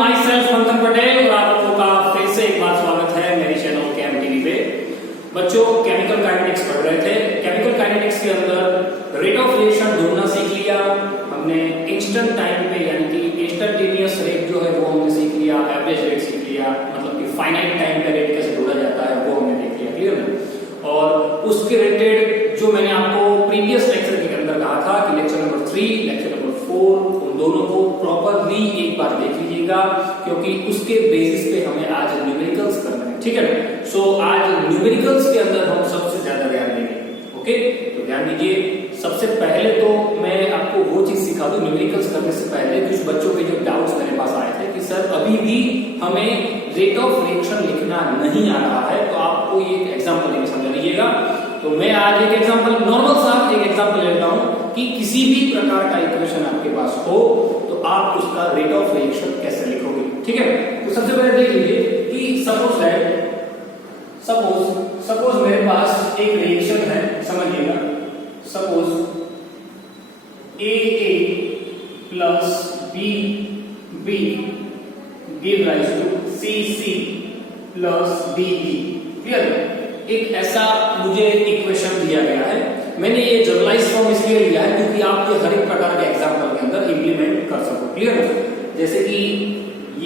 My self मंथन पटेल और आप लोगों का फिर से एक बार स्वागत है मेरे चैनल केम टीवी पे। बच्चों केमिकल काइनेटिक्स पढ़ रहे थे। केमिकल काइनेटिक्स के अंदर रेट ऑफ रिएक्शन ढूंढना सीख लिया हमने। इंस्टेंट टाइम पे यानी कि इंस्टेंटेनियस रेट जो है वो हमने सीख लिया। एवरेज रेट सीख लिया, मतलब कि फाइनाइट टाइम पे रेट कैसे ढूंढा जाता है वो हमने देख लिया। क्लियर है? और उसके रिलेटेड जो मैंने आपको प्रीवियस लेक्चर के अंदर कहा था कि लेक्चर नंबर 3, लेक्चर नंबर 4 उन दोनों को प्रॉपरली एक बार देख लीजिएगा, क्योंकि उसके बेसिस पे हमें आज न्यूमेरिकल्स करना है। ठीक है? सो आज न्यूमेरिकल्स के अंदर हम सबसे ज्यादा ध्यान देंगे। ओके, तो ध्यान दीजिए। सबसे पहले तो मैं आपको वो चीज सिखा दूं, न्यूमेरिकल्स करने से पहले कुछ बच्चों के जो डाउट्स मेरे पास आए थे कि सर अभी भी हमें रेट ऑफ रिएक्शन लिखना नहीं आ रहा है, तो आपको ये एग्जांपल लेके समझ लीजिएगा। तो मैं आज एक एग्जांपल, नॉर्मल सा एक एग्जांपल लेता हूं कि किसी भी प्रकार का इक्वेशन आपके पास हो तो आप उसका रेट ऑफ रिएक्शन कैसे लिखोगे। ठीक है? तो सबसे पहले देख लीजिए कि सपोज मेरे पास एक रिएक्शन है, समझिएगा। Suppose AA plus BB give rise to CC plus DE। Clear? एक ऐसा मुझे इक्वेशन दिया गया है। मैंने ये जनरलाइज फॉर्म इसलिए लिया है क्योंकि आप ये हर एक प्रकार के एग्जांपल के अंदर इंप्लीमेंट कर सको। क्लियर है? जैसे कि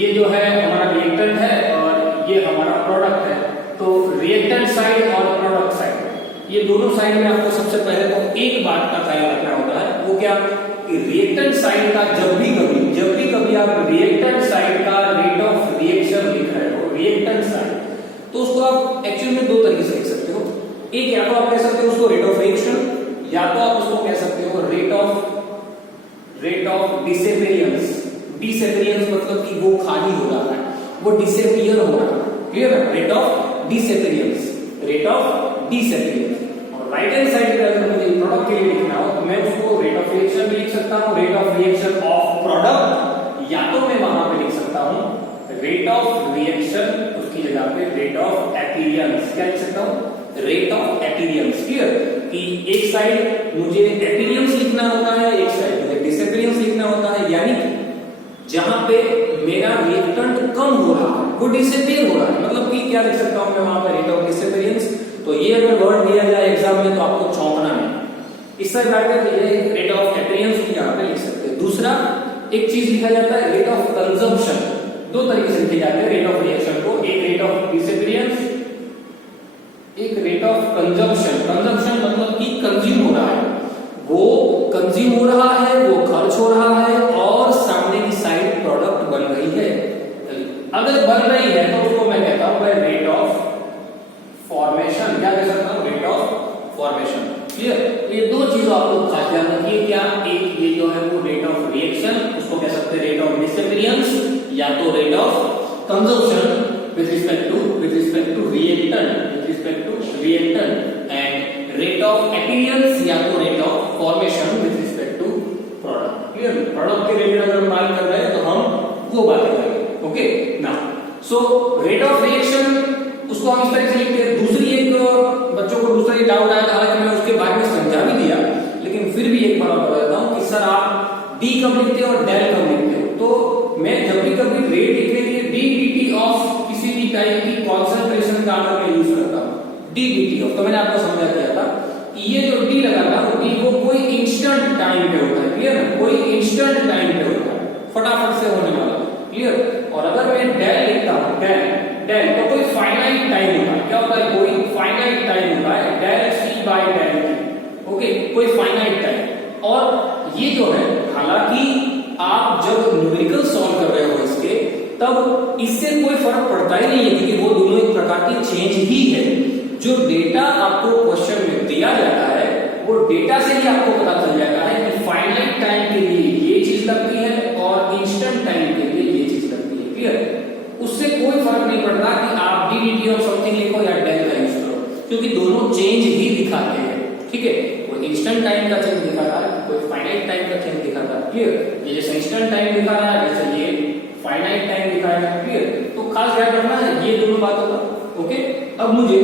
ये जो है हमारा रिएक्टेंट है और ये हमारा प्रोडक्ट है, तो रिएक्टेंट साइड और प्रोडक्ट साइड, ये दोनों साइड में आपको सबसे पहले तो एक बात का ख्याल रखना होता है। वो क्या कि रिएक्टेंट साइड का जब भी कभी आप रिएक्टेंट साइड का रेट ऑफ रिएक्शन लिख रहे हो, रिएक्टेंट साइड, तो उसको आप एक्चुअली में दो तरीके से लिख सकते हो। एक, या तो आप कह सकते हो उसको रेट ऑफ रिएक्शन, या तो आप उसको कह सकते हो रेट ऑफ डिसएपियरेंस। डिसएपियरेंस मतलब कि वो खाली हो रहा है, वो डिसएपियर हो रहा है। क्लियर है? Rate of disappearance, rate of disappearance. और राइट हैंड साइड पे अगर मुझे प्रोडक्ट के लिए लिखना हो तो मैं उसको रेट ऑफ रिएक्शन भी लिख सकता हूं, rate of reaction of product, या तो मैं वहां पे लिख सकता हूं रेट ऑफ रिएक्शन, उसकी जगह पे रेट ऑफ एपियरेंस। क्या लिख सकता हूं? Rate of appearance. क्लियर? कि एक साइड मुझे एपियरेंस लिखना होता है, एक साइड मुझे डिसएपियरेंस लिखना होता है, यानी जहां पे मेरा रिएक्टेंट कम हो रहा है, वो डिसएपियर हो रहा है, मतलब कि क्या लिख सकता हूं मैं वहां पर रेट ऑफ डिसएपियरेंस। तो ये अगर वर्ड दिया जाए एग्जाम में तो आपको चौंकना नहीं। इस तरह करके ये रेट ऑफ एपियरेंस भी यहां पे लिख सकते हैं। दूसरा एक चीज लिखा जाता है रेट ऑफ कंजम्पशन। दो तरीके से लिखे जाते हैं रेट ऑफ रिएक्शन को, एक रेट ऑफ डिसएपियरेंस, एक रेट ऑफ कंजम्पशन। कंजम्पशन मतलब कि कंज्यूम हो रहा है, वो कंज्यूम हो रहा है, वो खर्च हो रहा है और सामने की साइड प्रोडक्ट बन रही है। अगर बन रही है तो उसको मैं कहता हूं रेट ऑफ फॉर्मेशन। क्या कह सकता हूं? Rate of formation. क्लियर? ये दो चीजों आपको खास ध्यान रखिए। क्या? एक ये जो है वो रेट ऑफ रिएक्शन, उसको कह सकते हैं रेट ऑफ डिसएपियरेंस, या तो rate of consumption with respect to reactant and rate of appearance या तो rate of formation with respect to product। Clear? Product के रिलेटेड अगर बात कर रहे हैं तो हम वो बात करेंगे। ओके ना? सो रेट ऑफ रिएक्शन उसको हम इस तरह से लिखते हैं। दूसरी एक बच्चों को दूसरा एक डाउट आया था, हालांकि मैं उसके बारे में समझा भी दिया, लेकिन फिर भी एक बार बता देता हूं कि सर आप डी कब लिखते हो और डेल कब लिखते हो। तो मैं जब भी कभी रेट लिखने के लिए डी ऑफ किसी भी टाइप की कॉन्सेंट्रेशन का अगर मैं यूज करता हूं, डी ऑफ, तो मैंने आपको समझा दिया था कि ये जो डी लगा था वो कोई इंस्टेंट टाइम पे होता है। क्लियर है? कोई इंस्टेंट टाइम पे होता है, फटाफट से होने वाला। क्लियर? और अगर मैं डेल लिखता हूं, डेल तो कोई फाइनाइट टाइम होता है। क्या होता है? कोई फाइनाइट टाइम होता है, del C by del T। Okay, कोई फाइनाइट टाइम। और ये जो है, हालांकि आप जब न्यूमेरिकल सॉल्व कर रहे हो इसके, तब इससे कोई फर्क पड़ता ही नहीं है, क्योंकि वो दोनों एक प्रकार की चेंज ही है। जो डेटा आपको क्वेश्चन में दिया जाता है वो डेटा से ही आपको पता चल जाता है कि फाइनाइट टाइम के लिए ये चीज लगती है और इंस्टेंट टाइम के लिए ये चीज लगती है। क्लियर? उससे कोई फर्क नहीं पड़ता कि आप डी ऑफ समथिंग लिखो या डेल का यूज करो, क्योंकि दोनों चेंज ही दिखाते हैं। ठीक है? कोई इंस्टेंट टाइम का चेंज दिखा रहा है, कोई फाइनाइट टाइम का चेंज दिखा रहा है। क्लियर? ये जैसे इंस्टेंट टाइम दिखा रहा है, जैसे ये फाइनाइट टाइम दिखाएगा। क्लियर? तो खास ध्यान रखना है ये दोनों बातों का। ओके, अब मुझे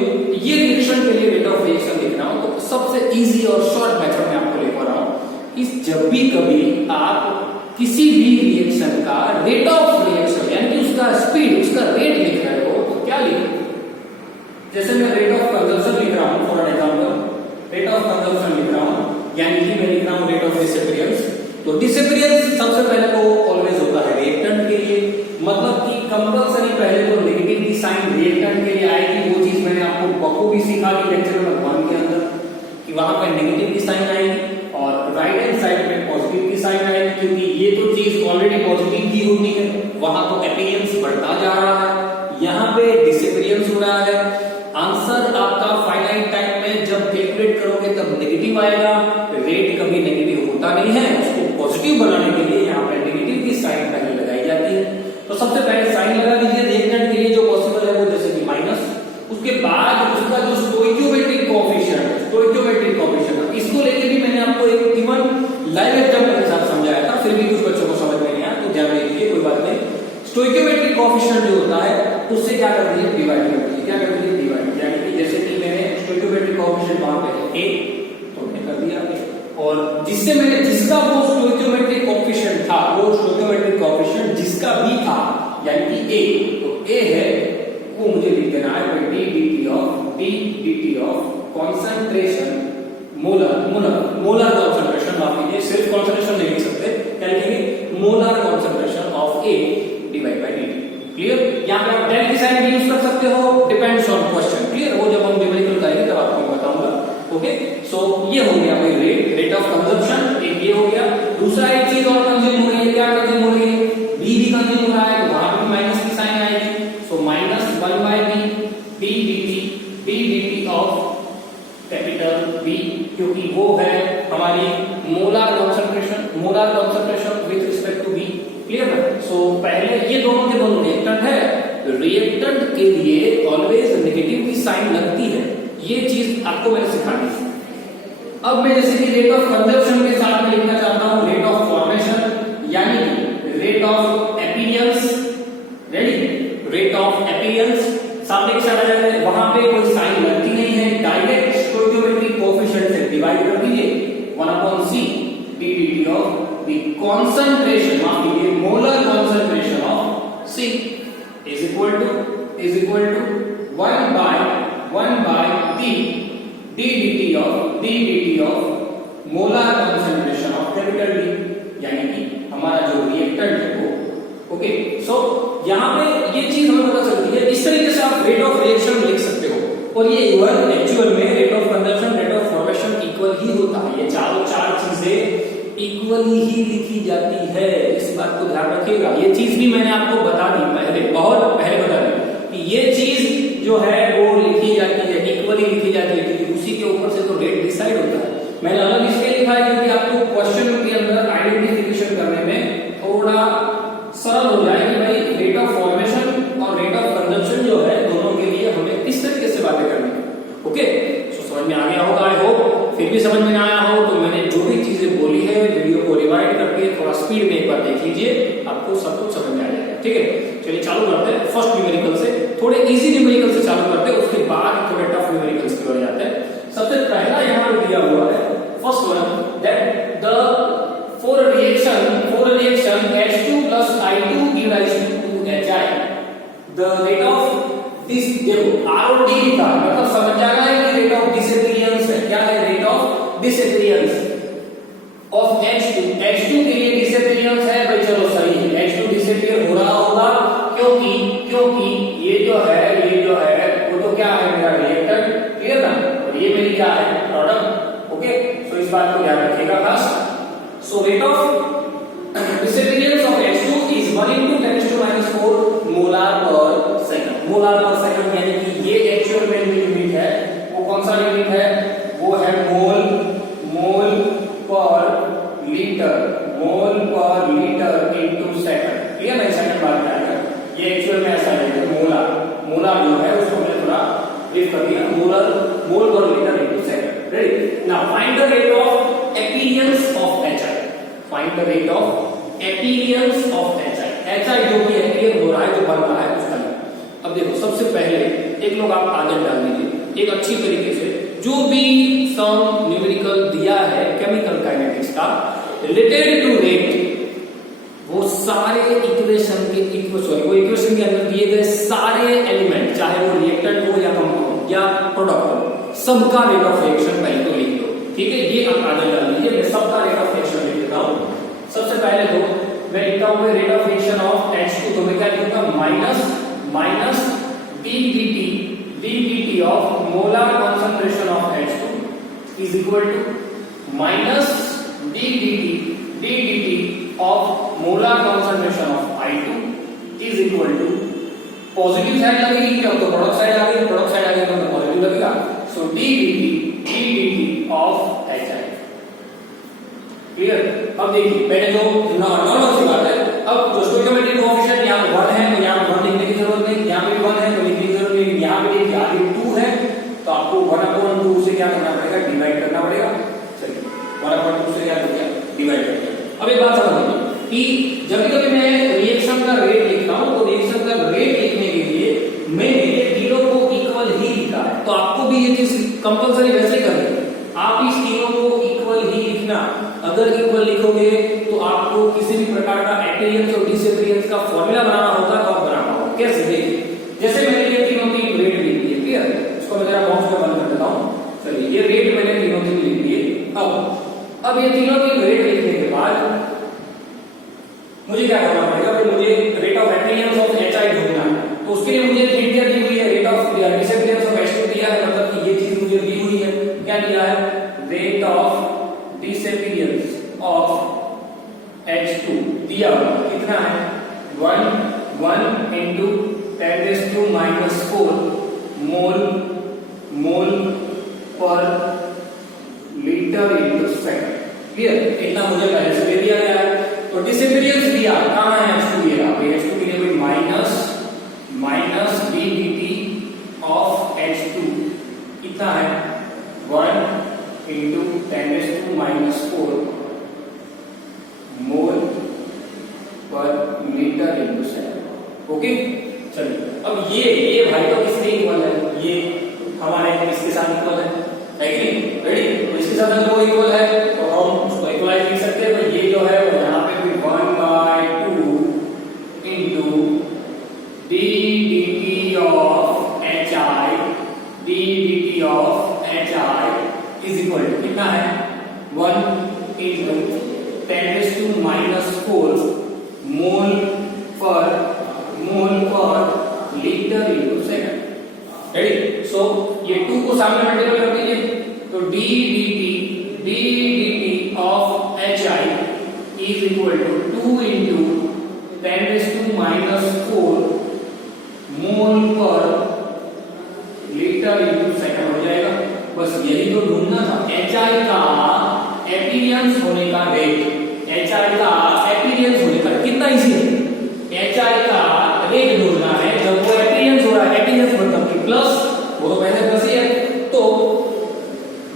ये रिएक्शन के लिए रेट ऑफ रिएक्शन लिखना हो तो सबसे इजी और शॉर्ट मेथड में आपको लिखवा रहा हूं कि जब भी कभी आप किसी भी रिएक्शन का रेट ऑफ रिएक्शन यानी जैसे मैं रेट ऑफ कंजम्पशन लिख रहा हूं, for example rate of consumption लिख रहा हूं, यानी कि मैं लिख रहा हूं रेट ऑफ डिसअपीयरेंस। तो डिसअपीयरेंस सबसे पहले तो ऑलवेज होता है रिएक्टेंट के लिए, मतलब कि कंपल्सरी पहले तो नेगेटिव की साइन रिएक्टेंट के लिए आएगी। वो चीज मैंने आपको बखूबी सिखा दी लेक्चर नंबर 1 के अंदर कि वहां पर नेगेटिव की साइन आएगी और राइट हैंड साइड में पॉजिटिव की साइन आएगी, क्योंकि ये तो चीज ऑलरेडी पॉजिटिव की होती है। वहां तो अपीयरेंस बढ़ता जा रहा है, यहाँ पे डिसअपीयरेंस हो रहा है। आंसर आपका फाइनाइट टाइम में जब कैलकुलेट करोगे तब नेगेटिव आएगा। रेट कभी नेगेटिव होता नहीं है, उसको पॉजिटिव बनाने के लिए यहाँ पे नेगेटिव की साइन पहले लगाई जाती है। तो सबसे पहले साइन लगा लीजिए रिएक्टेंट के लिए, जो पॉसिबल है वो जैसे कि माइनस, उसके बाद उसका जो स्टोइकियोमेट्रिक कोएफिशिएंट है, स्टोइकियोमेट्रिक कोएफिशिएंट, इसको लेके भी मैंने आपको एक इवन लाइव एग्जांपल के साथ समझाया था, फिर भी कुछ बच्चों को समझ में नहीं आया तो ध्यान दीजिए, कोई बात नहीं। स्टोइकियोमेट्रिक कोएफिशिएंट जो होता है उससे क्या कर दीजिए, डिवाइड कर दीजिए। क्या कर दीजिए, डिवाइड, यानी कि जैसे कि मैंने स्टोइकियोमेट्रिक कोएफिशिएंट वहां पे है a, तो मैंने कर दिया और जिससे मैंने जिसका वो स्टोइकियोमेट्रिक कोएफिशिएंट था, वो स्टोइकियोमेट्रिक कोएफिशिएंट जिसका भी था, यानी कि a, तो a है वो मुझे लिख देना है d dt of concentration molar concentration, माफ कीजिए सिर्फ कंसंट्रेशन नहीं लिख सकते, क्या लिखेंगे, molar concentration of A divide bye dt। Clear? यहां पे आप डेल की साइन भी यूज कर सकते हो, डिपेंड्स ऑन क्वेश्चन। क्लियर? वो जब हम न्यूमेरिकल करेंगे तब आपको बताऊंगा। ओके, सो ये हो गया भाई रेट ऑफ कंजम्पशन, एक ये हो गया। दूसरा एक चीज और कंज्यूम हो रही है, क्या कंज्यूम हो रही है, b भी कंज्यूम हो रहा है, तो वहां पे माइनस की साइन आएगी। So minus 1 by b dt of capital B, क्योंकि वो है हमारी molar concentration with respect to B। Clear है? सो पहले ये दोनों के दोनों रिएक्टेंट है, रिएक्टेंट के लिए ऑलवेज नेगेटिव की साइन लगती है, ये चीज आपको मैंने सिखानी है। अब मैं जैसे कि रेट ऑफ कंजम्पशन के साथ में लिखना चाहता हूं रेट ऑफ फॉर्मेशन, यानी कि rate of appearance. Ready? Rate of appearance सामने के साथ आ जाता है, वहां पे कोई साइन लगती नहीं है, डायरेक्ट स्टोइकियोमेट्रिक कोएफिशिएंट से डिवाइड कर दीजिए 1/c dt of the concentration, माफ कीजिए molar concentration of C is equal to 1 by d dt of molar concentration of capital D, यानी कि हमारा जो रिएक्टेंट है वो। ओके, सो यहाँ पे ये चीज हमें पता चलती है, इस तरीके से आप रेट ऑफ रिएक्शन लिख सकते हो। और ये इवन एक्चुअल में rate of consumption rate of formation equal ही होता है, ये चार चीजें इक्वली ही लिखी जाती है, इस बात को ध्यान रखिएगा। ये चीज भी मैंने आपको बता दी पहले, बहुत पहले बता दी कि ये चीज जो है वो लिखी जाती है, इक्वली लिखी जाती है, क्योंकि उसी के ऊपर से तो रेट डिसाइड होता है। मैंने अलग इसलिए लिखा है क्योंकि आपको क्वेश्चन के अंदर आइडेंटिफिकेशन करने में थोड़ा सरल हो जाए कि भाई रेट ऑफ फॉर्मेशन और रेट ऑफ कंजम्पशन जो है दोनों के लिए हमें किस तरीके से बातें करनी है। ओके, सो समझ में आ गया होगा आई होप। फिर भी समझ में ना आया हो तो मैंने जो भी चीजें बोली है वीडियो को रिवाइंड करके थोड़ा स्पीड में एक बार देख लीजिए, आपको सब कुछ समझ में आ जाएगा। ठीक है, चलिए चालू करते हैं फर्स्ट न्यूमेरिकल से, थोड़े इजी न्यूमेरिकल से चालू करते हैं, उसके बाद थोड़े टफ न्यूमेरिकल्स की ओर जाते हैं। सबसे पहला यहाँ पे दिया हुआ है first one, that the for a reaction H2 plus I2 give rise to HI, the rate of this देखो ROD लिखा मतलब समझ जाएगा कि रेट ऑफ डिसअपीयरेंस है। क्या है? Rate of disappearance of H2 के लिए डिसअपीयरेंस है भाई, चलो सही है, H2 डिसअपीयर हो रहा होगा क्योंकि ये जो है वो तो क्या है, मेरा रिएक्टेंट। क्लियर ना? और ये मेरी क्या है, प्रोडक्ट। ओके, सो इस बात को ध्यान रखिएगा खास। So rate of disappearance of H2 is 1 into 10⁻⁴ molar per second। molar per second यानी कि ये एक्चुअल में जो यूनिट है वो कौन सा यूनिट है, वो है मोल पर लीटर इनटू सेकंड। क्लियर है? सेकंड बात क्या है, ये एक्चुअल में ऐसा है मोलर जो है उसको हमने थोड़ा ब्रीफ कर दिया, मोल पर litre into second. Ready? Now find the rate of appearance of HI। Find the rate of appearance of HI जो भी अपीयर हो रहा है, जो बन रहा है उसका। अब देखो सबसे पहले एक लोग आप आदत डाल दीजिए एक अच्छी तरीके से, जो भी सम न्यूमेरिकल दिया है केमिकल काइनेटिक्स का रिलेटेड टू रेट, वो सारे इक्वेशन के अंदर दिए गए सारे एलिमेंट, चाहे वो रिएक्टेंट हो या कंपाउंड, या प्रोडक्ट, सबका रेट ऑफ रिएक्शन पहले तो लिख दो, ठीक है। ये आप आगे डाल दीजिए, मैं सबका रेट ऑफ रिएक्शन लिख देता हूं। सबसे पहले तो मैं लिखता हूं rate of reaction of H2, तो मैं क्या लिखूंगा minus ddt of molar concentration of H2 is equal to minus ddt of molar concentration of I2 is equal to, positive side लगेगी क्या, तो प्रोडक्ट साइड आ गई, प्रोडक्ट साइड आ गई तो पॉजिटिव लगेगा, सो ddt ऑफ HI। क्लियर। अब देखिए पहले जो नॉर्मल सी बात है, अब जो स्टोइकोमेट्रिक कोएफिशिएंट यहां 1 है तो यहां 1 लिखने की जरूरत नहीं, यहां पे 1 है तो लिखने की जरूरत नहीं, यहां पे देखिए आगे 2 है तो आपको 1/2 से क्या करना पड़ेगा, डिवाइड करना पड़ेगा। चलिए 1/2 से क्या डिवाइड करते हैं। अब एक बात समझिए कि जब कभी मैं रिएक्शन का रेट लिखता हूं तो रिएक्शन का रेट लिखने के लिए मैंने तीनों को इक्वल ही लिखा है, तो आपको भी ये चीज कंपलसरी वैसे करनी है, आप इस तीनों को इक्वल ही लिखना। अगर इक्वल लिखोगे तो आपको किसी भी प्रकार का एपिरियंस और डिसएपिरियंस का फॉर्मूला बनाना होगा तो आप बना पाओगे। कैसे, देखिए जैसे मैंने ये तीनों की रेट लिख दी है, क्लियर, इसको मैं जरा माउस पे बंद कर देता हूं। चलिए ये रेट मैंने तीनों की लिख दी है। अब ये तीनों की रेट लिखने के बाद मुझे क्या करना पड़ेगा, फिर मुझे रेट ऑफ एपिरियंस ऑफ HI ढूंढना है, तो उसके लिए मुझे हिंट क्या दी हुई है, रेट ऑफ डिसएपिरियंस ऑफ H2 दिया है, मतलब कि ये चीज मुझे दी हुई है, क्या दिया है, रेट ऑफ डिसएपिरियंस ऑफ H2 दिया कितना है, 1 into 10⁻⁻4 मोल पर लीटर इंटू सेकंड। क्लियर, इतना मुझे पहले से दे दिया गया है। तो डिसएपिरियंस दिया कहां है, H2 दिया, H2 के लिए कोई माइनस ddt ऑफ H2 कितना है, 1 into 10⁻⁴ मोल पर लीटर इंटू सेकंड। ओके, चलिए अब ये भाई तो किसके इक्वल है, ये हमारे इसके साथ इक्वल है कि नहीं, रेडी। तो इसके साथ अगर वो इक्वल है तो हम उसको इक्वलाइज लिख सकते हैं, तो ये जो है वो यहाँ पे भी 1/2 into ddt of HI is equal to कितना है, 1 into 10⁻⁴ मोल पर लीटर इंटू सेकंड। रेडी, सो ये 2 को सामने मल्टीप्लाई कर दीजिए, तो ddt of HI is equal to 2 into 10⁻⁴ मोल पर लीटर इंटू सेकंड हो जाएगा। बस यही तो ढूंढना था, HI का एपिरियंस होने का रेट, HI का एपिरियंस होने का कितना इजी है, HI का रेट ढूंढना है जब वो एपिरियंस हो रहा है, एपिरियंस मतलब कि प्लस, वो तो पहले प्लस ही है, तो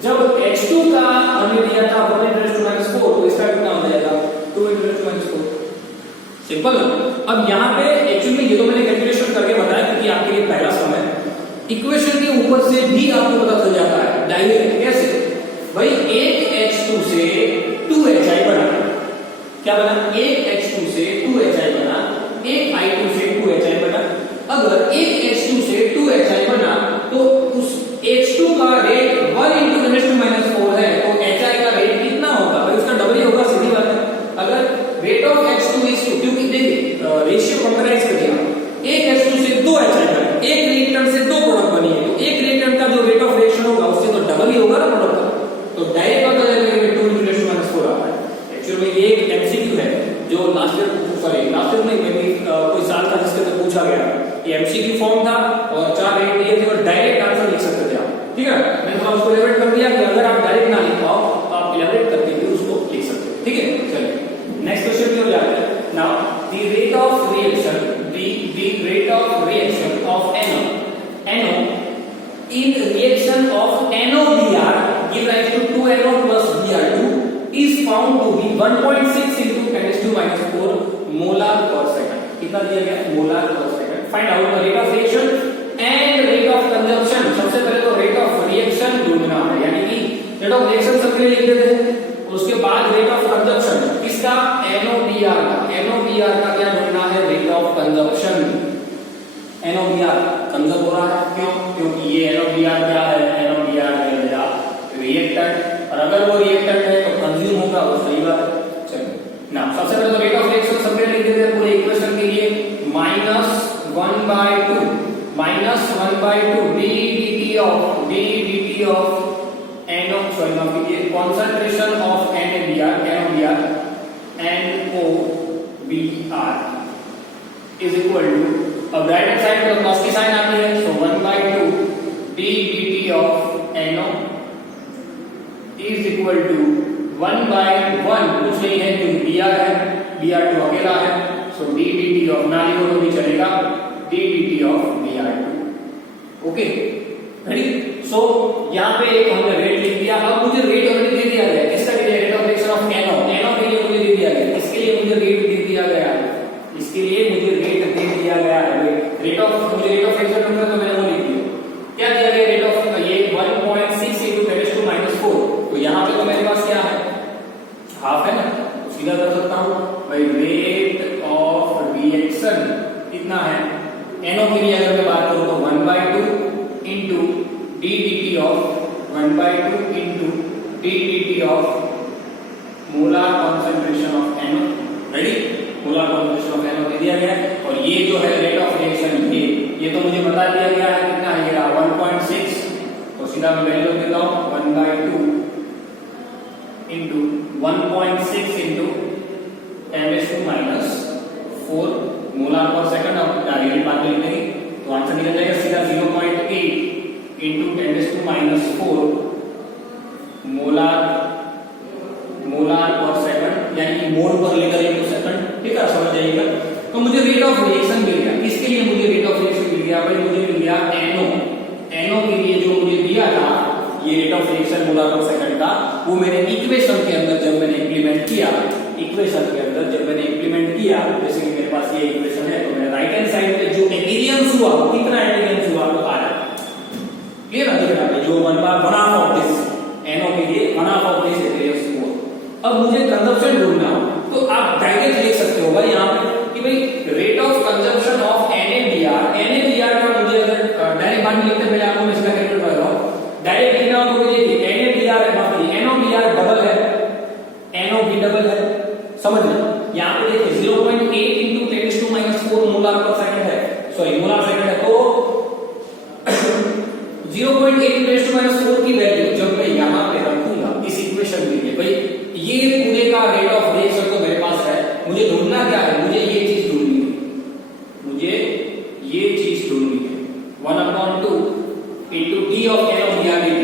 जब H2 का हमने दिया था 1 × 10⁻⁴ तो इसका कितना हो जाएगा, 2 × 10⁻⁴। सिंपल। अब यहाँ पे एक्चुअली ये तो मैंने कैलकुलेशन करके बताया क्योंकि आपके लिए पहला समय, इक्वेशन के ऊपर से भी आपको पता चल जाता है डायरेक्ट। कैसे भाई, एक H2 से 2HI बना, क्या बना, एक H2 से 2HI बना, एक I2 से 2HI बना। अगर एक H2 से 2HI बना तो उस H2 का रेट 1 × 10⁻⁴ है, तो HI का रेट कितना होगा भाई, उसका डबल ही होगा, सीधी बात है। अगर रेट ऑफ H2 is 2, क्योंकि देखिए रेशियो कंपेराइज कर दिया, एक H2 से 2HI बना, एक रिएक्टेंट से 2 प्रोडक्ट बनी है, तो एक रिएक्टेंट का जो रेट ऑफ रिएक्शन होगा उससे तो डबल ही होगा ना प्रोडक्ट का, तो डायरेक्ट पता चलेगा 2 × 10⁻⁴ आता है। एक्चुअली ये एक एमसीक्यू है जो लास्ट ईयर नहीं, मे बी कोई साल था जिसके अंदर पूछा गया, ये एमसीक्यू फॉर्म था और 4 रेट दिए थे और डायरेक्ट आंसर लिख सकते थे आप, ठीक है। मैंने थोड़ा उसको इलैबोरेट कर दिया कि अगर आप डायरेक्ट ना लिख पाओ तो आप इलैबोरेट करके भी उसको लिख सकते हैं, ठीक है। चलिए नेक्स्ट क्वेश्चन की ओर जाते हैं। Now the rate of reaction of NO in reaction of NOBr give rise to 2NO plus Br2 is found to be 1.6 into 10⁻⁴ molar per second। कितना दिया गया, मोलर पर second. Find out the rate of reaction and rate of consumption. सबसे पहले तो rate of reaction ढूंढना है, यानी कि रेट ऑफ रिएक्शन सबके लिख देते हैं, उसके बाद रेट ऑफ कंजम्पशन किसका, NOBr का। NOBr का क्या ढूंढना है, rate of consumption. NOBr conserve हो रहा है। क्यों? क्योंकि ये NOBr क्या है? NOBr है मेरा रिएक्टेंट, और अगर वो रिएक्टेंट है तो कंज्यूम होगा, वो सही बात है। चलिए ना, सबसे पहले तो रेट ऑफ रिएक्शन सबसे लिख देते हैं पूरे इक्वेशन के लिए, -1/2 ddt of NO, सॉरी माफ कीजिए, concentration of NOBr is equal to, अब राइट हैंड साइड पर प्लस की साइन आती है, सो 1/2 ddt of NO is equal to 1/1, कुछ नहीं है क्योंकि Br है, Br2 अकेला है, सो ddt of, ना लिखो तो भी चलेगा, ddt of Br2। Okay, ready? So यहाँ पे एक हमने रेट लिख दिया। अब मुझे रेट ऑलरेडी दे दिया गया, किसका दे दिया? Rate of reaction of NO, NO के लिए मुझे दे दिया गया, इसके लिए मुझे रेट दे दिया गया है, इसके लिए मुझे रेट दे दिया गया है। रेट ऑफ, मुझे रेट ऑफ रिएक्शन ढूंढना तो मैंने वो लिख दिया। क्या दिया गया? रेट ऑफ, ये 1.6 × 10⁻⁴, तो यहाँ पे तो मेरे पास क्या है? हाफ है ना, तो सीधा कर सकता हूँ भाई, रेट ऑफ रिएक्शन कितना है NO के लिए? अगर मैं बात करूँ तो 1/2 into ddt of 1/2 into ddt of molar concentration of NO। Ready? Molar concentration of NO दे दिया गया है, और ये जो है रेट ऑफ रिएक्शन, ये तो मुझे बता दिया गया है कितना है, ये 1.6, तो सीधा मैं वैल्यू देता हूं 1/2 into 1.6 into 10⁻⁴ मोलर पर सेकंड। अब डायरेक्ट बात लिख देंगे तो आंसर निकल जाएगा सीधा 0.8 into 10⁻⁴ मोलर पर सेकंड, यानी कि मोल पर लेकर इनटू सेकंड। ठीक है, समझ जाइएगा। तो मुझे रेट ऑफ रिएक्शन मिल गया, किसके लिए मुझे रेट ऑफ रिएक्शन मिल गया भाई? मुझे मिल गया NO के लिए जो मुझे दिया था ये रेट ऑफ रिएक्शन मोलर पर सेकंड का, वो मैंने इक्वेशन के अंदर जब मैंने इंप्लीमेंट किया, जैसे कि मेरे पास ये इक्वेशन है, तो मैंने राइट हैंड साइड पे जो एडियंस हुआ, कितना एडियंस हुआ तो आ रहा है, क्लियर है? देखिए जो 1/1 ऑफ दिस NO के लिए 1/2 ऑफ दिस एडियंस हुआ। अब मुझे कंजम्पशन ढूंढना हो तो आप डायरेक्ट लिख सकते हो भाई यहाँ पे कि भाई rate of consumption of NABr का मुझे अगर डायरेक्ट बात लिखते हैं, पहले आपको मैं इसका कैलकुलेट कर रहा हूँ, डायरेक्ट लिखना हो तो देखिए NOBr डबल है, NOB डबल है, समझ लो। यहाँ पे देखिए 0.8 into 10⁻⁴ मोलर पर सेकंड है, सॉरी मोलर सेकंड है, तो 0.8 into 10⁻⁴ की वैल्यू जब मैं यहाँ पे रखूंगा इस इक्वेशन के लिए, भाई ये पूरे का रेट ऑफ रिएक्शन तो मेरे पास है, मुझे ढूंढना क्या है? मुझे ये चीज ढूंढनी है, 1/2 into d of NOBr dt।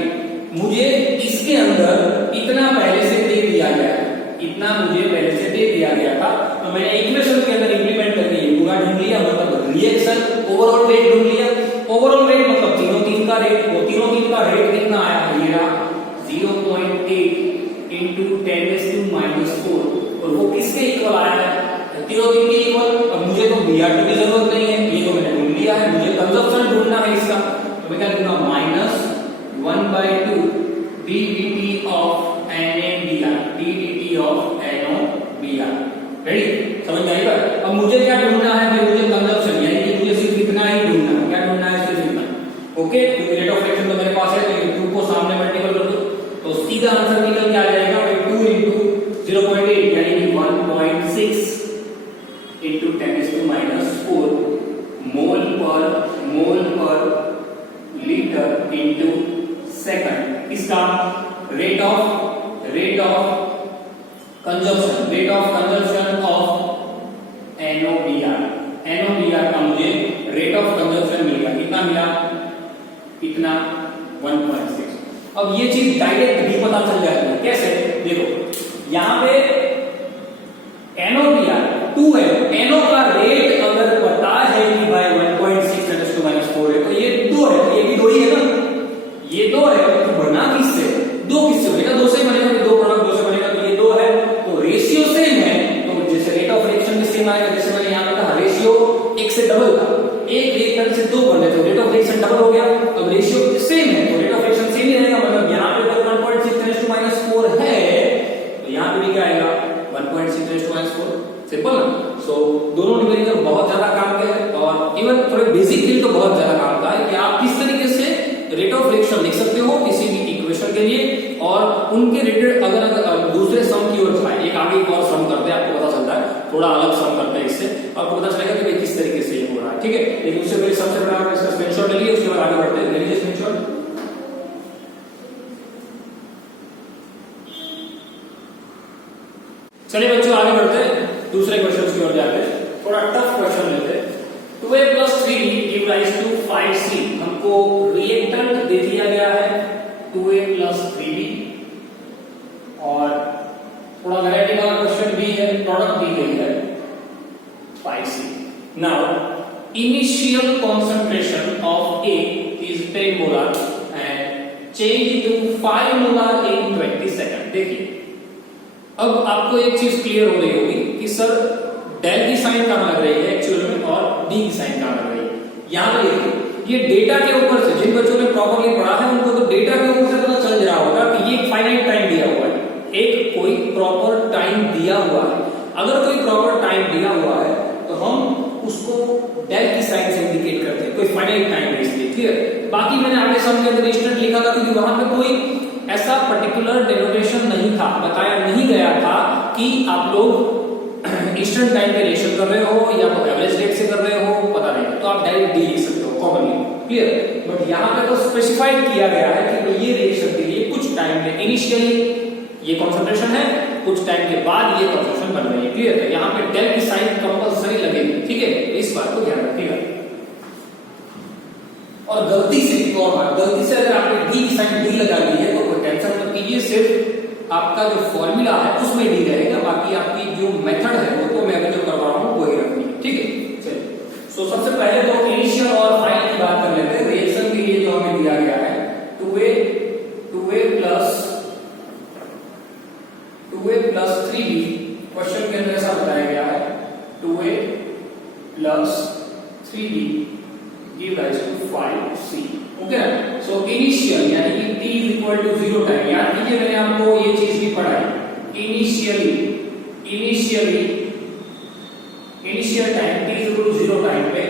मुझे इसके अंदर इतना पहले से दे दिया गया है, इतना मुझे पहले से दे दिया गया था, तो मैंने इक्वेशन के अंदर इंप्लीमेंट करके ये पूरा ढूंढ लिया, मतलब रिएक्शन ओवरऑल रेट ढूंढ लिया। ओवरऑल रेट मतलब तीनों तीन का रेट, वो तीनों तीन का रेट कितना आया? ये रहा 0.8 into 10⁻⁴, और वो किसके इक्वल आया है? तीनों तीन के इक्वल। अब मुझे तो Br2 की जरूरत नहीं है, ये तो मैंने ढूंढ लिया है, मुझे कंजम्पशन ढूंढना है इसका, तो मैं क्या लिखूंगा? -1/2 ddt of NABr, ddt of NOBr। Ready? समझ में आई बात? अब मुझे क्या ढूंढना है? मुझे कंजम्पशन, यानी कि मुझे सिर्फ इतना ही ढूंढना है। क्या ढूंढना है? सिर्फ इतना। ओके, क्योंकि रेट ऑफ रिएक्शन तो मेरे पास है, तो 2 को सामने मल्टीपल कर दो तो सीधा आंसर निकल के आ जाएगा 2 into 0.8 यानी कि 1.6 into 10⁻⁴ मोल पर लीटर into सेकंड। इसका rate of consumption of NOBr का मुझे रेट ऑफ कंजम्पशन मिल गया। कितना मिला? इतना 1.6। अब ये चीज डायरेक्ट भी पता चल जाती है, कैसे? देखो यहाँ पे NOBr 2 है, NO का रेट अगर पता है कि भाई 1.6 10⁻⁴ है, तो ये 2 है, तो ये भी 2 ही है ना, ये 2 है, तो बढ़ना किससे? 2 किससे बनेगा? 2 से बनेगा, 2 प्रोडक्ट 2 से बनेगा, तो ये 2 है, तो रेशियो सेम है, तो जैसे रेट ऑफ रिएक्शन भी सेम आएगा, जैसे मैंने यहाँ पे कहा रेशियो 1 से डबल था, एक रिएक्टेंट से 2 बन रहे, तो रेट ऑफ रिएक्शन डबल हो गया। अब रेशियो सेम है तो रेट ऑफ रिएक्शन सेम ही रहेगा, मतलब यहाँ पे 1.6 10⁻⁴ है, तो यहाँ पे भी क्या आएगा? 1.6 10⁻⁴। सिंपल ना? सो दोनों न्यूमेरिकल बहुत ज्यादा काम के हैं, और इवन थोड़े बेसिकली तो बहुत ज्यादा काम का है कि आप किस तरीके से रेट ऑफ रिएक्शन लिख सकते हो किसी भी इक्वेशन के लिए, और उनके रिलेटेड अगर दूसरे सम की ओर जाए, एक आगे एक और सम करते हैं, आपको पता चलता है थोड़ा अलग सम करते हैं, इससे आपको पता चलेगा कि किस तरीके से ये हो रहा है। ठीक है, लेकिन उससे पहले सबसे बड़ा इसका स्क्रीनशॉट ले लीजिए, उसके बाद आगे बढ़ते हैं। ले लीजिए स्क्रीनशॉट। चलिए बच्चों आगे बढ़ते हैं, दूसरे क्वेश्चन की ओर जाते हैं, थोड़ा टफ क्वेश्चन लेते हैं। 2a + 3b give rise to 5c। हमको रिएक्टेंट दे दिया गया है 2a + 3b, और थोड़ा वैरायटी वाला क्वेश्चन भी है, प्रोडक्ट दी गई है 5c। Now initial concentration of A is 10 molar and change to 5 molar in 20 second. देखिए अब आपको एक चीज क्लियर हो गई होगी कि सर डेल की साइन कहां लग रही है एक्चुअल में, और डी की साइन कहां लग रही है। यहां पे देखिए ये डेटा के ऊपर से, जिन बच्चों ने प्रॉपर्ली पढ़ा है उनको तो डेटा के ऊपर से पता चल रहा होगा कि ये फाइनाइट टाइम दिया हुआ है, एक कोई प्रॉपर टाइम दिया हुआ है। अगर कोई प्रॉपर टाइम दिया हुआ है तो हम उसको डेल की साइन से इंडिकेट करते हैं, कोई फाइनाइट टाइम है इसलिए। क्लियर? बाकी मैंने आगे सम के अंदर इंस्टेंट लिखा था क्योंकि वहां पे कोई ऐसा पर्टिकुलर डेनोटेशन नहीं था, बताया नहीं गया था कि आप लोग इंस्टेंट टाइम पे रिएक्शन कर रहे हो या तो एवरेज रेट से कर रहे हो, पता नहीं, तो आप डायरेक्ट डी लिख सकते हो कॉमनली। क्लियर? बट यहाँ पे तो स्पेसिफाइड किया गया है कि ये रिएक्शन के लिए कुछ टाइम में इनिशियली ये कंसंट्रेशन है, कुछ टाइम के बाद ये कंसंट्रेशन बन रही है। क्लियर है? यहाँ पे डेल की साइन कंपल्सरी लगेगी। ठीक है, इस बात को ध्यान रखिएगा। और गलती से एक और बात, गलती से अगर आपने डी की साइन डी लगा दी है तो कोई टेंशन मत कीजिए, सिर्फ आपका जो फॉर्मूला है उसमें डी रहेगा, बाकी आपकी जो मेथड है वो तो मैं अभी जो कर रहा हूं वही रखनी है। ठीक है, चलिए। सो सबसे पहले तो इनिशियल और फाइनल की बात कर लेते हैं। रिएक्शन के लिए जो हमें दिया गया है 2a + 3b, क्वेश्चन के अंदर ऐसा बताया गया है 2a + 3b give rise to 5c। Okay ना? सो इनिशियल यानी कि t = 0 टाइम, याद कीजिए मैंने आपको ये चीज भी पढ़ाई। इनिशियल टाइम t = 0 टाइम पे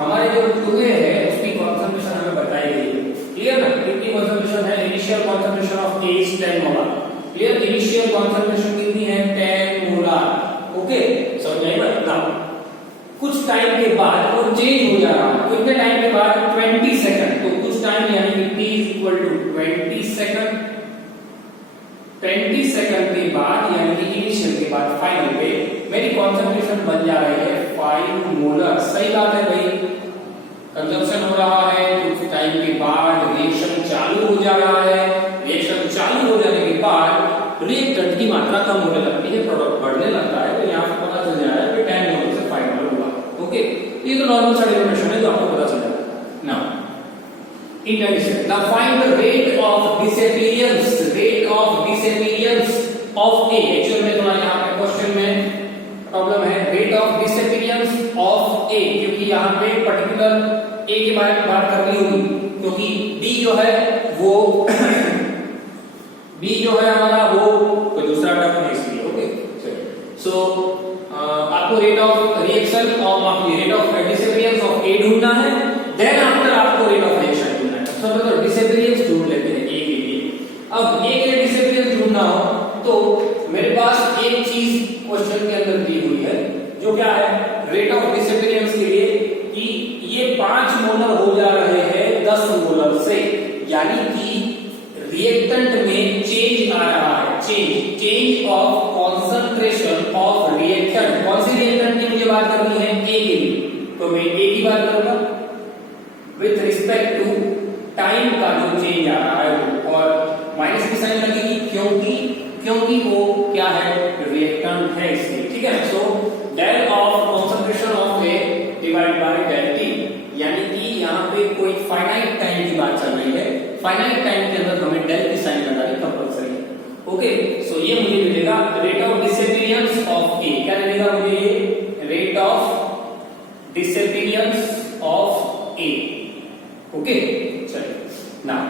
हमारे जो 2a है उसकी कंसंट्रेशन हमें बताई गई है। क्लियर ना? कितनी कंसंट्रेशन है? Initial concentration of A is 10 molar. Clear? Initial concentration कितनी है? 10 मोलर। ओके, समझ में आई बात? नाउ कुछ टाइम के बाद वो चेंज हो जा रहा है, कितने टाइम के बाद? 20 सेकंड। तो कुछ टाइम यानी कि t = 20 सेकंड। 20 सेकंड के बाद यानी कि इनिशियल के बाद फाइनल पे मेरी कंसंट्रेशन बन जा रही है 5 मोलर। सही बात है भाई, कंजम्पशन हो रहा है, कुछ टाइम के बाद रिएक्शन चालू हो जा रहा है, रिएक्शन चालू हो जाने के बाद रिएक्टेंट की मात्रा कम होने लगती है, प्रोडक्ट बढ़ने लगता है, तो यहाँ पे पता चल जा रहा है कि 10 मोलर से 5 मोलर हुआ। ओके, ये तो नॉर्मल सा डेरिवेशन है जो आपको पता चल जाएगा। Now intention, now find the rate of disappearance of A। Actual में थोड़ा यहाँ पे क्वेश्चन में प्रॉब्लम है, rate of disappearance of A, क्योंकि यहाँ पे पर्टिकुलर A के बारे में बात करनी होगी, क्योंकि B जो है वो B जो है हमारा वो कोई दूसरा टर्म है इसलिए। ओके, चलिए। सो आपको rate of reaction of rate of disappearance of A ढूंढना है, देन आफ्टर आपको रेट ऑफ रिएक्शन ढूंढना है। सबसे पहले डिसअपीयरेंस ढूंढ लेते हैं A के लिए। अब A के लिए डिसअपीयरेंस ढूंढना हो तो मेरे पास एक चीज क्वेश्चन के अंदर दी हुई है, जो क्या है? रेट ऑफ डिसअपीयरेंस के लिए कि ये 5 मोलर हो जा रहे हैं 10 मोलर से, यानी कि रिएक्टेंट में चेंज आ रहा है, change of concentration of reactant. कौन सी रिएक्टेंट की मुझे बात करनी है? A के लिए, तो मैं A की बात करूंगा विथ रिस्पेक्ट टू टाइम का जो चेंज आ रहा है, और माइनस की साइन लगेगी क्योंकि वो क्या है? रिएक्टेंट है इसलिए। ठीक है, so del of concentration of A divide by del T, यानी कि यहाँ पे कोई फाइनाइट टाइम की बात चल रही है, फाइनाइट टाइम के अंदर हमें डेल की साइन लगानी कंपल्सरी है। ओके, सो ये मुझे मिलेगा rate of disappearance of A। क्या मिलेगा मुझे? ये rate of disappearance of A। Okay, चलिए। Now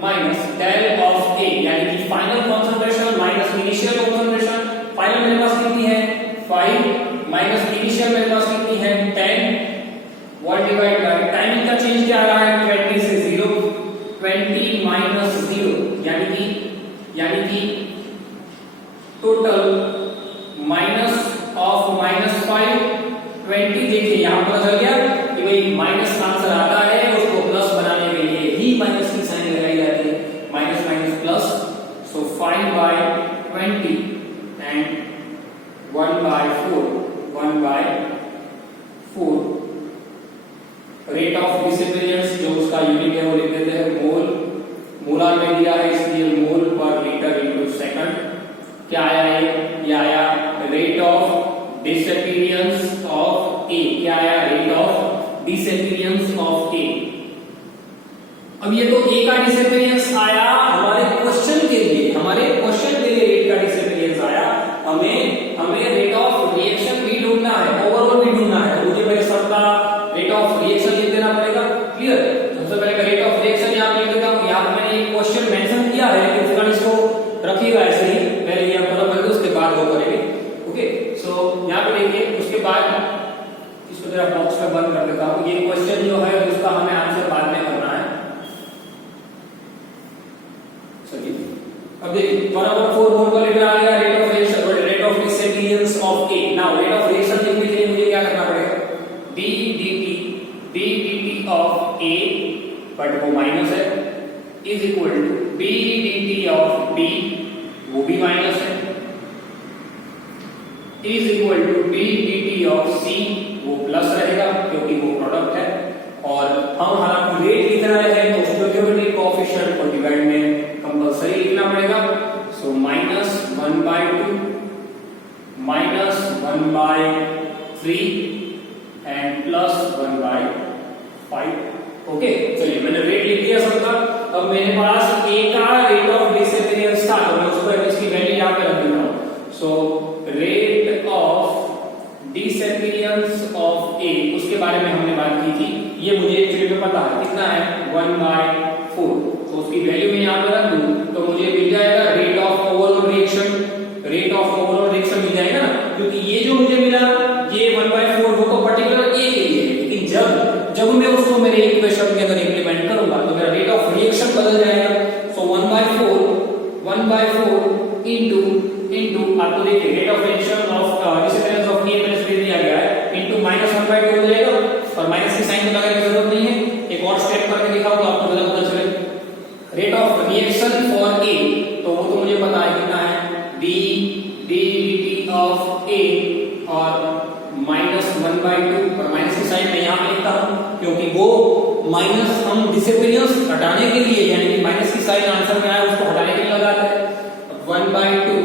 minus del of A, यानी कि final concentration minus initial concentration. Final मेरे पास कितनी है? 5 माइनस इनिशियल मेरे पास कितनी है? 10। 20। देखिए यहाँ पता चल गया कि भाई माइनस आंसर आता है, उसको प्लस बनाने के लिए ही माइनस की साइन लगाई जाती है, minus minus plus. So 5/20 and 1/4 rate of disappearance जो उसका यूनिट है वो लिख देते हैं मोल, मोलार में दिया है इसलिए मोल पर लीटर इनटू सेकंड। क्या आया ये आया रेट ऑफ डिसअपीयरेंस ऑफ ए। क्या आया रेट ऑफ डिसअपीयरेंस ऑफ ए। अब ये तो ए का डिसअपीयरेंस आया हमारे क्वेश्चन के लिए, रेट का डिसअपीयरेंस आया। हमें रेट ऑफ रिएक्शन भी ढूंढना है, ओवरऑल भी ढूंढना है। मुझे पहले सबका रेट ऑफ रिएक्शन लिख देना पड़ेगा। क्लियर। सबसे पहले रेट ऑफ रिएक्शन यहाँ पे लिख देता हूँ। यहाँ पे मैंने एक क्वेश्चन मेंशन किया है, फिलहाल इसको रखिएगा ऐसे ही, पहले ये पता करेंगे उसके बाद वो करेंगे। ओके, सो यहाँ पे देखिए, उसके बाद इसको जरा बॉक्स में बंद कर देता हूँ। ये क्वेश्चन जो है उसका हमें आंसर बाद में करना है। चलिए अब देखिए 1/4 मोल पर लीटर आ गया rate of reaction, rate of disappearance of A. Now rate of reaction लिखने के लिए मुझे क्या करना पड़ेगा, d dt of a, but वो माइनस है, is equal to d dt of b, वो भी माइनस है, is equal to d dt of c, वो प्लस रहेगा क्योंकि वो प्रोडक्ट है। और हम हालांकि रेट लिख रहे हैं तो स्टोइकियोमेट्रिक कोएफिशिएंट को डिवाइड में कंपलसरी लिखना पड़ेगा। सो -1/2 -1/3 एंड +1/5। ओके, चलिए मैंने रेट लिख दिया सबका। अब मेरे पास a का रेट ऑफ डिसअपीयरेंस था, तो मैं उसको इसकी वैल्यू यहां पे रख देता हूं। So rate of disappearance of a, उसके बारे में हमने बात की थी। ये मुझे एक्चुअली में पता है कितना है, 1/4। तो उसकी वैल्यू मैं यहां पे रख दूं तो मुझे मिल जाएगा rate of overall reaction. Rate of overall reaction मिल जाएगा ना, क्योंकि ये जो मुझे मिला ये 1/4 वो तो पर्टिकुलर a के लिए है, लेकिन जब मैं उसको मेरे इक्वेशन के अंदर इंप्लीमेंट करूंगा तो मेरा रेट ऑफ रिएक्शन बदल जाएगा। सो 1/4 इनटू आपको देखिए rate of reaction of disappearance of A मैंने दे दिया गया है, इनटू -1/2 हो जाएगा। और माइनस की साइन लगाने की जरूरत नहीं है, एक और स्टेप करके दिखाओ तो आपको पता चले। Rate of reaction for a, तो वो तो मुझे पता है कितना है, d dt ऑफ a और -1/2, और माइनस की साइन मैं यहां पे लिखता हूं क्योंकि वो माइनस हम डिसअपीयरेंस हटाने के लिए, यानी कि माइनस की साइन आंसर में आया उसको हटाने के लिए लगाते हैं 1/2।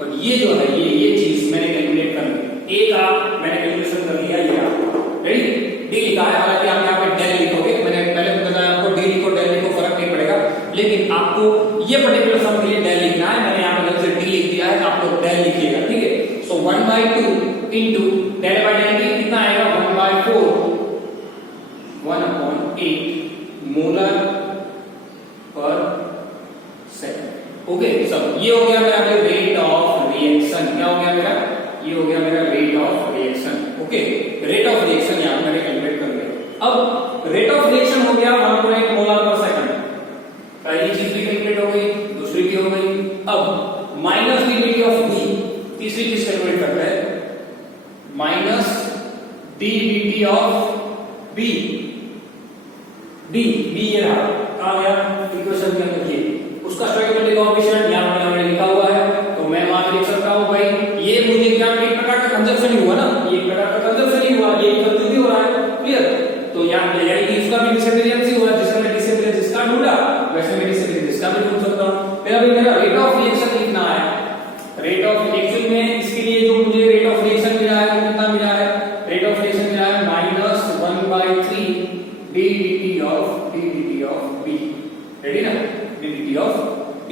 और ये जो है ये चीज मैंने कैलकुलेट कर ली, a का मैंने कैलकुलेशन कर लिया। ये रेडी, d लिखा है, हालांकि आप यहां पे डेल लिखोगे, मैंने पहले बताया आपको d लिखो डेल लिखो फर्क नहीं पड़ेगा, लेकिन आपको ये पर्टिकुलर सम के लिए डेल लिखना है। मैंने यहां पे अलग से d लिख दिया है, आप लोग डेल लिखिएगा, ठीक है। सो 1/2 इनटू डेल बाय डेल कितना आएगा, 1/4 1/8 मोलर पर सेकंड। ओके, सब ये हो गया मेरा रेट ऑफ रिएक्शन। क्या हो गया मेरा, ये हो गया मेरा rate of reaction. Okay, rate of reaction यहां मैंने कैलकुलेट कर लिया। अब रेट ऑफ रिएक्शन हो गया 1.8 मोलर पर सेकंड, पहली चीज भी कैलकुलेट हो गई, दूसरी भी हो गई। अब minus D dt of b, तीसरी चीज कैलकुलेट करते हैं, minus D dt of b। b ये रहा, आ गया इक्वेशन के अंदर, ये उसका स्टोइकियोमेट्रिक कोएफिशिएंट यहां पे हमने लिखा हुआ है, तो मैं वहां लिख सकता हूं भाई ये मुझे क्या एक प्रकार का कंजप्शन ही हुआ ना, ये एक प्रकार का कंजप्शन ही हुआ, ये कंजप्शन ही हो रहा है। क्लियर, तो यहां पे यानी कि इसका भी डिसअपीयरेंस ही हुआ, जिसका मैं डिसअपीयरेंस इसका ढूंढा वैसे मैं डिसअपीयरेंस इसका भी ढूंढ सकता हूं। मेरा रेट ऑफ रिएक्शन लिखना है। रेट ऑफ रिएक्शन में इसके लिए जो मुझे रेट ऑफ रिएक्शन मिला है वो कितना मिला है, रेट ऑफ रिएक्शन मिला है -1/3 d dt of b। Ready ना, d dt of b।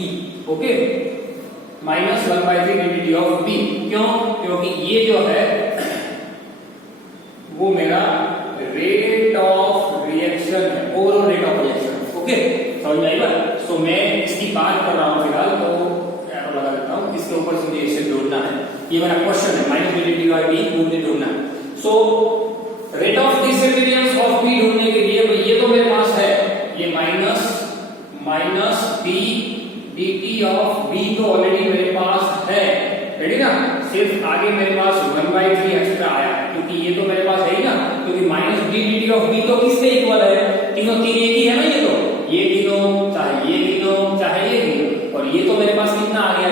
Okay, -1/3 d dt of b। क्यों, क्योंकि ये जो है वो मेरा रेट ऑफ रिएक्शन है, overall rate of reaction. Okay, समझ में आई बात। सो मैं इसकी बात कर रहा हूं फिलहाल, तो एरो लगा देता हूं, इसके ऊपर से मुझे इसे जोड़ना है। ये मेरा क्वेश्चन है, -d/b मुझे ढूंढना है। So rate of disappearance of b ढूंढने के लिए ये तो मेरे पास है, ये minus d dt of b तो ऑलरेडी मेरे पास है। रेडी ना, सिर्फ आगे मेरे पास 1/3 एक्स्ट्रा आया है, क्योंकि ये तो मेरे पास है ही ना, क्योंकि minus D D T of B तो किसके इक्वल है, तीनों तीन एक ही है ना, ये तीनों चाहे ये तीनों चाहे ये तीनों, और ये तो मेरे पास कितना आ गया,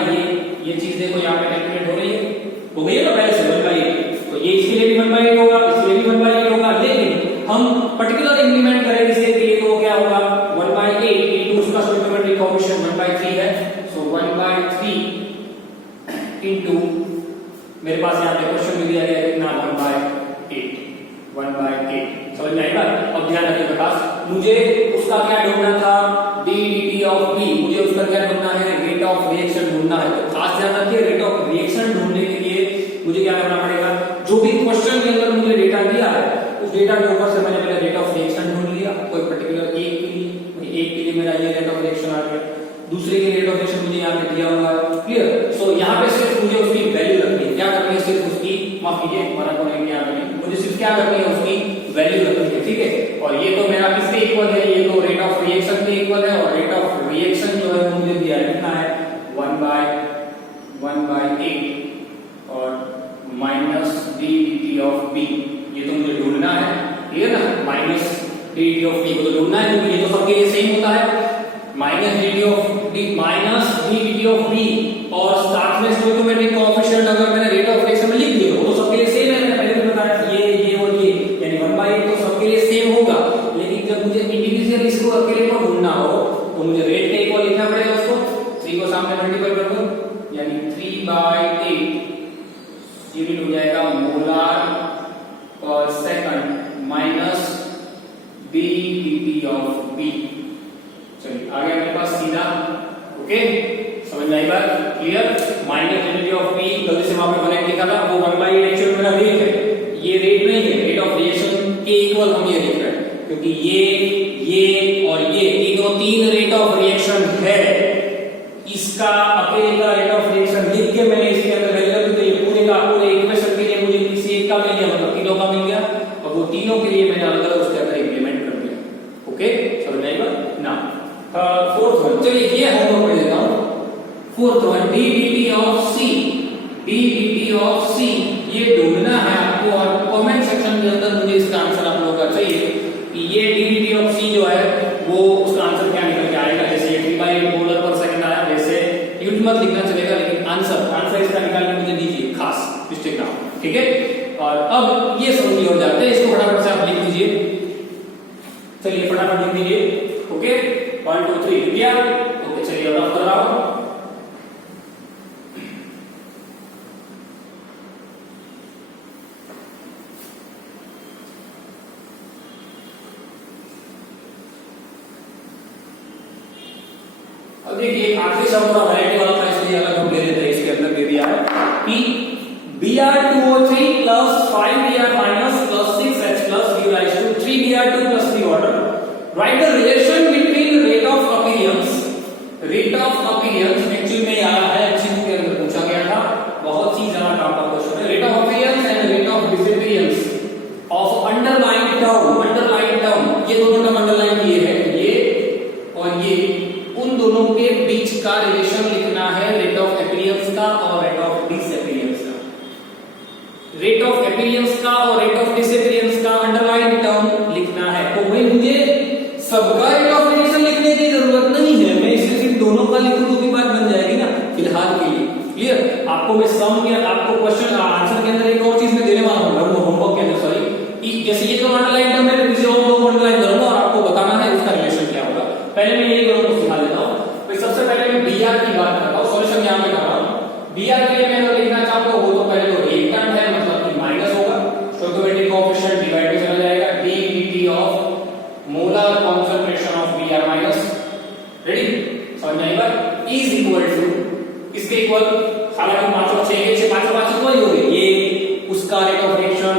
ये चीज देखो यहाँ पे कैलकुलेट हो रही है, हो गई है ना पहले से 1/8, तो ये इसके लिए भी 1/8 होगा, इसके लिए भी 1/8 होगा, लेकिन हम पर्टिकुलर इंप्लीमेंट करेंगे इसके लिए तो क्या होगा 1/8 इनटू उसका सप्लीमेंट्री कोएफिशिएंट 1/3 है, सो 1/3 इनटू मेरे पास यहाँ पे क्वेश्चन में दिया गया है कितना 1/8 समझ में आएगा। अब ध्यान रखिए बस मुझे उसका क्या ढूंढना था, डी डी ऑफ बी, मुझे उसका क्या ढूंढना है, रेट ऑफ रिएक्शन ढूंढना है। तो खास ध्यान रखिए रेट ऑफ रिएक्शन ढूंढने के लिए मुझे क्या करना पड़ेगा, जो भी क्वेश्चन के अंदर मुझे डेटा दिया है उस डेटा के ऊपर से मैंने पहले रेट ऑफ रिएक्शन ढूंढ लिया, कोई पर्टिकुलर एक के लिए मेरा ये रेट ऑफ रिएक्शन आ गया, दूसरे के रेट ऑफ रिएक्शन मुझे यहाँ पे दिया हुआ है, क्लियर। सो यहाँ पे सिर्फ मुझे उसकी वैल्यू रखनी है, क्या करनी है, सिर्फ उसकी, माफ कीजिए हमारा को नहीं यहाँ पे, मुझे सिर्फ क्या करनी है, उसकी वैल्यू रखनी है, ठीक है। और ये तो मेरा किसके इक्वल है, ये तो रेट ऑफ रिएक्शन के इक्वल है, और रेट ऑफ रिएक्शन जो है मुझे दिया है कितना है 1/8 और minus D D of B, ये तो मुझे ढूंढना है, क्लियर ना, minus D D of B को तो ढूंढना है क्योंकि ये तो सबके लिए सेम होता है, minus D D of B और साथ में स्टोइकोमेट्रिक कोएफिशिएंट अगर मैंने रेट ऑफ रिएक्शन में लिख दिया वो तो सबके लिए सेम है, मैंने पहले भी बताया ये और ये यानी 1/8 तो सबके लिए सेम होगा, लेकिन जब मुझे इंडिविजुअल इसको अकेले को ढूंढना हो तो मुझे रेट के इक्वल लिखना पड़ेगा, उसको 3 को सामने मल्टीप्लाई कर दो, यानी 3/8 यूनिट हो जाएगा molar per second minus D D of B. चलिए आगे मेरे पास सीधा, ओके समझ में आई बात, clear. Minus D D of B गलती से वहां पे मैंने लिखा था, वो 1/8 एक्चुअल मेरा रेट है, ये रेट नहीं है, रेट ऑफ रिएक्शन के इक्वल हम ये लिख रहे हैं क्योंकि ये और ये तीन रेट ऑफ रिएक्शन है, इसका अकेले का रेट ऑफ रिएक्शन लिख के मैंने इसके अंदर वैल्यू रखी, तो ये पूरे इक्वेशन के लिए मुझे किसी एक का मिल गया, मतलब तीनों का मिल गया, और वो तीनों के लिए मैंने अलग अलग उसके अंदर इंप्लीमेंट कर दिया, ओके समझ आएगा ना। फोर्थ वन, चलिए ये होमवर्क पढ़ लेता हूं, fourth one D D of C, D D of C ये ढूंढना है आपको, और कमेंट सेक्शन के अंदर मुझे इसका आंसर आप लोगों का चाहिए कि ये डी डी ऑफ सी जो है वो उसका आंसर क्या निकल के आएगा, जैसे 3/8 मोलर पर सेकंड आया, वैसे यूनिट मत लिखना चलेगा, लेकिन आंसर इसका निकाल के मुझे दीजिए, खास मिस्टेक ना, ठीक है। और अब ये समझिए हो जाते हैं, इसको फटाफट से आप लिख दीजिए, चलिए फटाफट लिख दीजिए, ओके 1 2 3 लिख दिया, ओके चलिए अब कर रहा हूं। अब देखिए आखिरी शब्द थोड़ा वैरायटी वाला था इसलिए अलग हम ले लेते हैं, इसके अंदर दे दिया है कि Br2O3 plus 5Br minus plus 6H plus give rise to 3Br2 plus 3 water. Write the relation between rate of appearance actually में यहाँ है, एमसीक्यू के अंदर पूछा गया था, बहुत ही ज्यादा काम का क्वेश्चन है, rate of appearance and rate of disappearance of underline term, ये दोनों टर्म अंडरलाइन किए हैं, ये और ये, उन दोनों के बीच का रिलेशन लिखना है, रेट ऑफ अपीयरेंस का और रेट ऑफ डिसअपीयरेंस का, रेट ऑफ अपीयरेंस का और रेट ऑफ डिसअपीयरेंस का अंडरलाइन टर्म लिखना है। तो भाई मुझे सबका रेट ऑफ रिएक्शन लिखने की जरूरत नहीं है, मैं इसे सिर्फ दोनों का लिखूं तो भी बात बन जाएगी ना फिलहाल के लिए, क्लियर। आपको मैं सम के आपको क्वेश्चन आंसर के अंदर एक और चीज मैं देने वाला हूं होमवर्क के अंदर, सॉरी, जैसे ये तो अंडरलाइन टर्म है, मैं किसी और को अंडरलाइन करूंगा और आपको बताना है उसका रिलेशन क्या होगा। पहले मैं यही करूंगा, सिखा देता हूं। तो सबसे पहले मैं बीआर की बात करता हूं, सॉल्यूशन यहां पे कर रहा हूं। बीआर के लिए मैं अगर लिखना चाहता हूं वो तो पहले तो रिएक्टेंट है, मतलब कि माइनस होगा, स्टोइकोमेट्रिक कोएफिशिएंट डिवाइड में चला जाएगा, D D of molar concentration of Br minus, ready समझ में आएगा, इज इक्वल टू इसके इक्वल, हालांकि पांचों 6 के 6 पांचों इक्वल ही होंगे, ये उसका रेट ऑफ रिएक्शन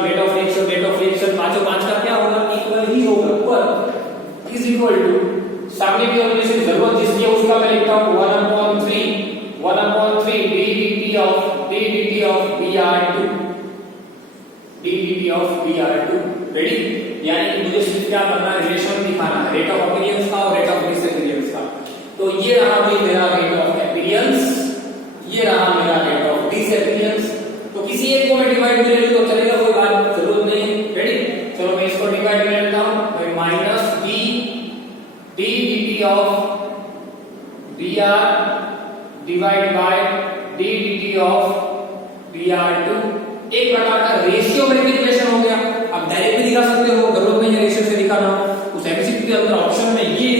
पांचों पांच का क्या होगा, इक्वल ही होगा, पर इज इक्वल टू सामने भी होने की जरूरत जिसकी उसका मैं लिखता हूं 1/3 D D of Br2, ready, यानी मुझे सिर्फ क्या करना है, रिलेशन दिखाना है, रेट ऑफ अपीयरेंस का और रेट ऑफ डिसअपीयरेंस का। तो ये रहा भाई मेरा रेट ऑफ अपीयरेंस, ये रहा मेरा रेट ऑफ डिसअपीयरेंस, तो किसी एक को मैं डिवाइड कर लूं तो चलेगा, कोई बात Br divide by D dt of Br2 एक प्रकार का रेशियो मल्टीप्लिकेशन हो गया। आप डायरेक्ट भी दिखा सकते हो, जरूरत नहीं है रेशियो से दिखाना। उस एमसीक्यू के अंदर ऑप्शन में ये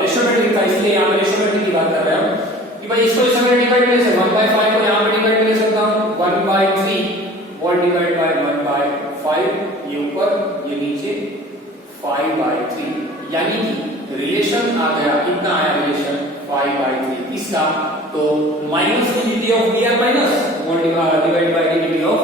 रेशियो मेट्रिक था, इसलिए यहाँ पे रेशियो मेट्रिक की बात कर रहे हैं कि भाई इसको इस समय डिवाइड कर सकते 1/5 को यहाँ पे डिवाइड कर सकता हूँ 1/3 और डिवाइड बाय 1/5 ये ऊपर ये नीचे 5/3 यानी कि रिलेशन आ गया, कितना आया रिलेशन 5/3 इसका। तो minus dt of Br minus divide by dt of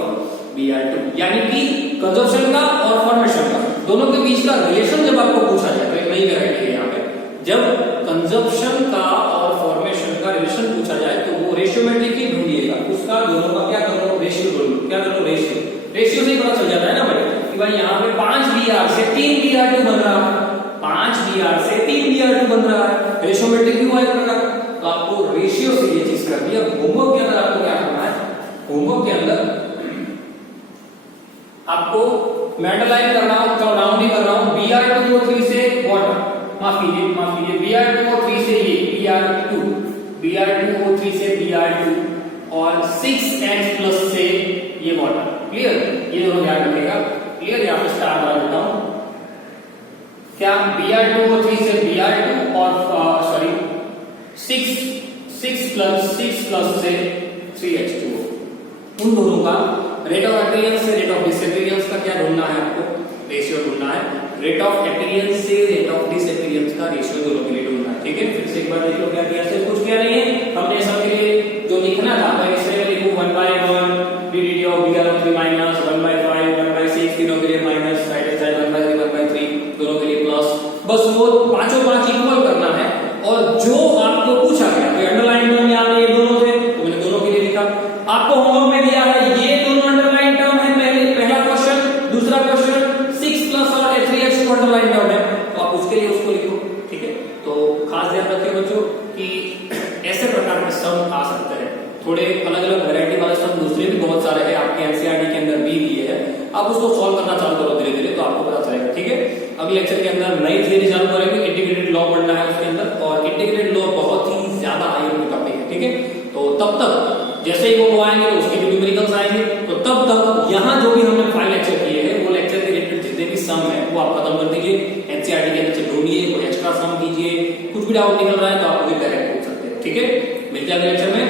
Br2 यानी कि कंजप्शन का और फॉर्मेशन का दोनों के बीच का रिलेशन जब आपको पूछा जाए तो एक नई वैरायटी है यहाँ पे, जब कंजप्शन का और फॉर्मेशन का रिलेशन पूछा जाए तो वो रेशियो मेट्रिक ही ढूंढिएगा, उसका दोनों का क्या करो रेशियो ढूंढो। क्या करो रेशियो से ही पता चल जाता है ना भाई कि भाई यहाँ पे 5 Br से 3 Br2 बन रहा है, 5 Br से 3 Br2 बन रहा है, रेशियो मेट्रिक भी हुआ एक प्रकार। तो आपको रेशियो से ये चीज कर दिया। होमवर्क के अंदर आपको क्या करना है, होमवर्क के अंदर आपको मैं अंडरलाइन कर रहा हूं, डाउन नहीं कर रहा हूं, Br2O3 से वाटर माफ कीजिए Br2O3 से ये Br2O3 से Br2 और 6H प्लस से ये वाटर। क्लियर, ये दोनों ध्यान रखिएगा। क्लियर, यहां पे स्टार डाल देता हूं क्या Br2O3 से Br2 और सॉरी 6 प्लस से 3H2O, उन दोनों का रेट ऑफ एपियरेंस से रेट ऑफ डिसएपियरेंस का क्या ढूंढना है, आपको रेशियो ढूंढना है। रेट ऑफ एपियरेंस से रेट ऑफ डिसएपियरेंस का रेशियो दोनों के लिए ढूंढना है। ठीक है, फिर से एक बार देख लो क्या किया, सिर्फ कुछ किया नहीं है हमने सबके लिए जो लिखना था मैं इसमें लिखूं 1/1 dt ऑफ Br3 माइनस 1/5 1/6 तीनों के लिए माइनस राइट हैंड साइड 1/3 1/3 दोनों के लिए प्लस, बस वो पांचों पांच इक्वल करना है। और जो आपको पूछा गया तो अंडरलाइन टर्म यहाँ पे ये दोनों थे तो मैंने दोनों के लिए लिखा। आपको होमवर्क में दिया है ये दोनों अंडरलाइन टर्म है, पहला क्वेश्चन, दूसरा क्वेश्चन 6 प्लस और 3x को अंडरलाइन टर्म है तो आप उसके लिए उसको लिखो। ठीक है, तो खास ध्यान रखें बच्चों कि ऐसे प्रकार के सम आ सकते हैं, थोड़े अलग अलग वैरायटी वाले सम दूसरे भी बहुत सारे हैं आपके एनसीईआरटी के अंदर भी दिए हैं, आप उसको सॉल्व करना चालू करो धीरे धीरे तो आपको पता चलेगा। ठीक है, अगले लेक्चर के अंदर नई थ्योरी चालू करेंगे, इंटीग्रेटेड लॉ पढ़ना है उसके अंदर, और इंटीग्रेटेड लॉ बहुत ही ज्यादा हाई टॉपिक है। ठीक है, तो तब तक जैसे ही वो आएंगे तो उसके भी न्यूमेरिकल्स आएंगे, तो तब तक यहाँ जो भी हमने 5 लेक्चर किए हैं वो लेक्चर के रिलेटेड जितने भी सम है वो आप खत्म कर दीजिए, एनसीईआरटी के अंदर से ढूंढिए, कोई एक्स्ट्रा सम कीजिए, कुछ भी डाउट निकल रहा है तो आप मुझे डायरेक्ट पूछ सकते हैं। ठीक है, मिलते हैं अगले लेक्चर में।